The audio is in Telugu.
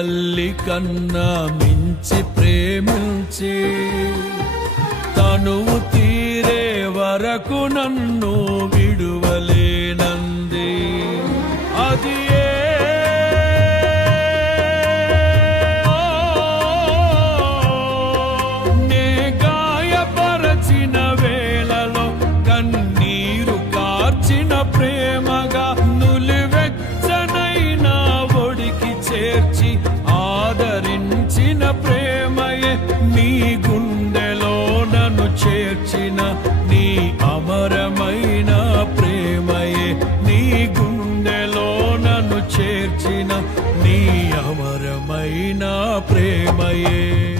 తల్లి కన్నా మించి ప్రేమించి తనువు తీరే వరకు నన్ను విడువలేనంది. అది గాయపరచిన వేళలో ప్రేమగా ఒడికి చేర్చి నన్ను నీ అమరమైన ప్రేమయే.